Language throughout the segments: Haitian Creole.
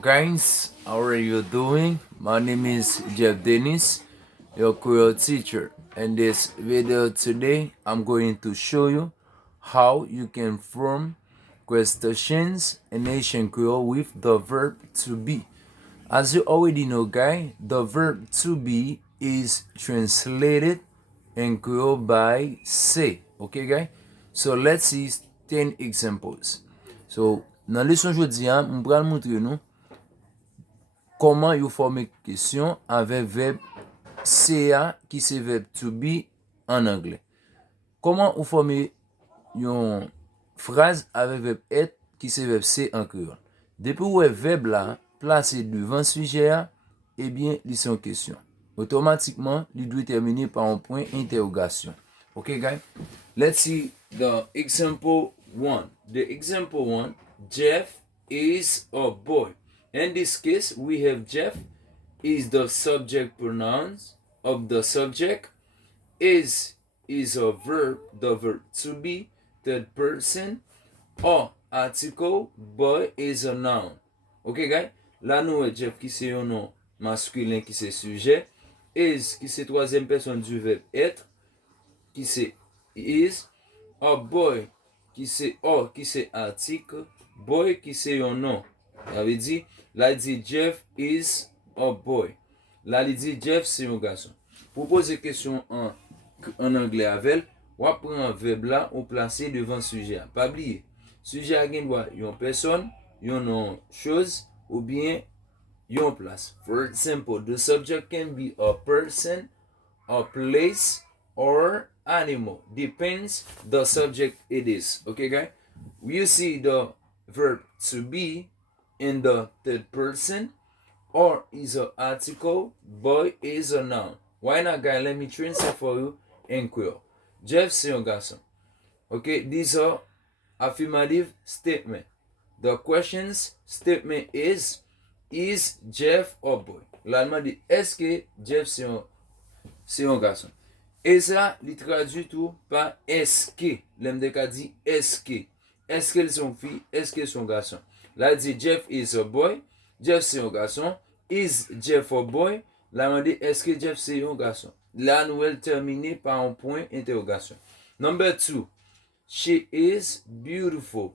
Guys, how are you doing? My name is Jeff Dennis, your Creole teacher. In this video today, I'm going to show you how you can form questions in Asian Creole with the verb to be. As you already know, guys, the verb to be is translated in Creole by say. Okay, guys? So let's see 10 examples. So, dans leçon jodi an, m pral montre nou koman yo forme kesyon avek verb CA ki se verb to be en angle. Koman ou forme yon phrase avek verb et ki se verb se en kreol. Depi ou verb la plase devan suje a, ebyen li son kesyon. Otomatikman, li dwe termine par un point interrogasyon. Ok, guys? Let's see the example 1. The example 1, Jeff is a boy. In this case, we have Jeff is the subject pronouns of the subject. Is a verb, the verb to be, third person, or article, boy is a noun. Ok, guys? La nou e Jeff ki se yon nom masculin ki se sujet, is ki se troisième personne du verbe être, ki se is, a boy ki se or ki se article, boy ki se yon nom. Ave di, la di Jeff is a boy. La li di Jeff se yon garçon. Pour pose question en anglais avec, wap pran verbe la ou place devant sujet. Pas oublier. Sujet a gen doit yon personne, yon nom chose ou bien yon place. For example, the subject can be a person, a place, or animal. Depends the subject it is. Okay, guys? You see the verb to be in the third person, or is an article, boy is a noun. Why not, guys? Let me translate for you in Creole. Jeff c'est un garçon. Okay, these are affirmative statement. The questions statement is Jeff a boy? L'allemand dit, est-ce que Jeff c'est un garçon? Et ça, il traduit tout par est-ce que. L'MDK dit est-ce que. Est-ce qu'elles sont filles? Est-ce qu'elles sont garçons? Là, il dit Jeff is a boy. Jeff c'est un garçon. Is Jeff a boy? Là, on dit est-ce que Jeff c'est un garçon? La nouvelle terminée par un point interrogation. Number 2. She is beautiful.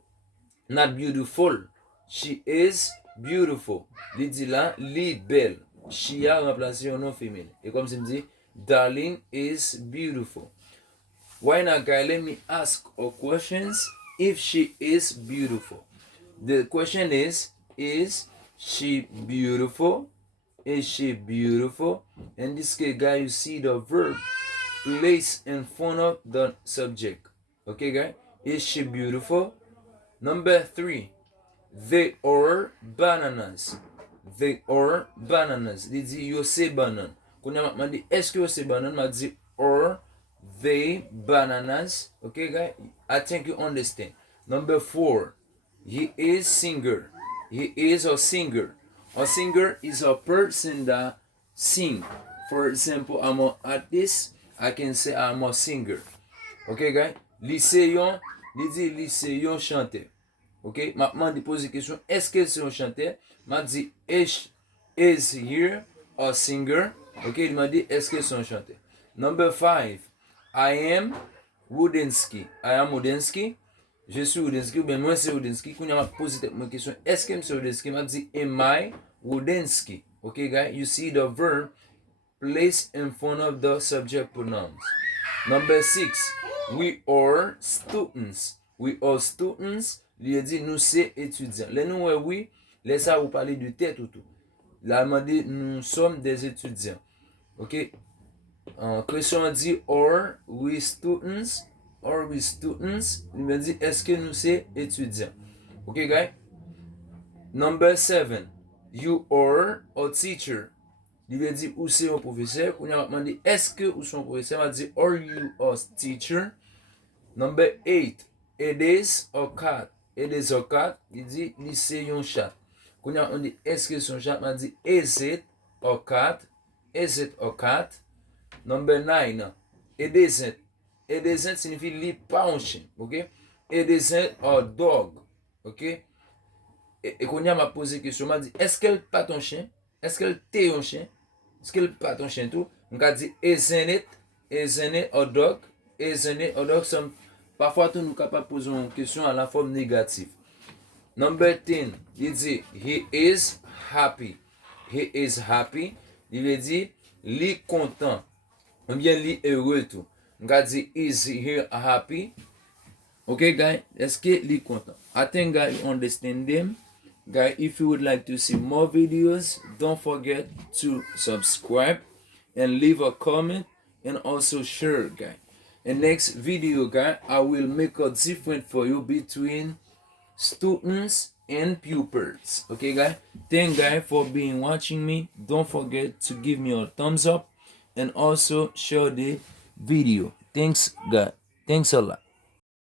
Not beautiful. She is beautiful. Il dit là, li belle. She a remplacé un nom féminin. Et comme ça me dit, darling is beautiful. Why not, guys? Let me ask a questions if she is beautiful. The question is she beautiful? Is she beautiful? In this case, guys, you see the verb placed in front of the subject. Okay, guys? Is she beautiful? Number 3. They are bananas. They are bananas. Il dit yo se banan. Kounya m'a dit est-ce que yo se banan? M'a dit are they bananas. Okay, guys? I think you understand. Number 4. He is singer. He is a singer. A singer is a person that sing. For example, I'm an artist. I can say I'm a singer. Okay, guys? Lycéen, il dit lycéen chanteur. Ok? Maintenant, il pose la question, est-ce que c'est un chanteur? M'a dit, is here a singer? Ok? Il m'a dit, est-ce que c'est un chanteur? Number 5. I am Wudensky. I am Wudensky. Je suis Wudensky, ou bien moi c'est Wudensky. Quand il m'a posé ma question, est-ce que c'est Wudensky? M'a dit, am I Wudensky? Ok, guys? You see the verb placed in front of the subject pronouns. Number 6. We are students. We are students. Il a dit nous c'est étudiants. Les nous oui, les ça vous parler de tête ou tout. Là il m'a dit nous sommes des étudiants. OK? Question dit are we students? Are we students? Il m'a dit est-ce que nous c'est étudiants? OK, guys? Number 7. You are a teacher. Il lui a dit où c'est un professeur. On a demandé est-ce que ou son professeur. Il m'a dit are you a teacher? Number 8. It is a cat. It is a cat. Il dit c'est un chat. Quand on dit est-ce que c'est un chat? Il m'a dit is it a cat? Is it a cat? Number 9. It isn't. It isn't signifie li pas un chien. Ok? It isn't a dog. Ok? et qu'on y a m'a posé question, m'a dit, est-ce qu'elle pas ton chien? Est-ce qu'elle t'est un chien? Est-ce qu'elle pas ton chien tout? M'a dit, isn't it a dog? Isn't it a dog? Parfois, tout nous capable de poser une question à la forme négative. Number 10, il dit, he is happy. He is happy. Il veut dire, li content. Ou bien li heureux tout. On va dire, is he happy? Okay, guys, est-ce que li content? I think, guys, you understand them. Guys, if you would like to see more videos, don't forget to subscribe and leave a comment and also share, guys. And next video, guys, I will make a difference for you between students and pupils. Okay, guys, thank guys for being watching me. Don't forget to give me a thumbs up and also share the video. Thanks, guys. Thanks a lot.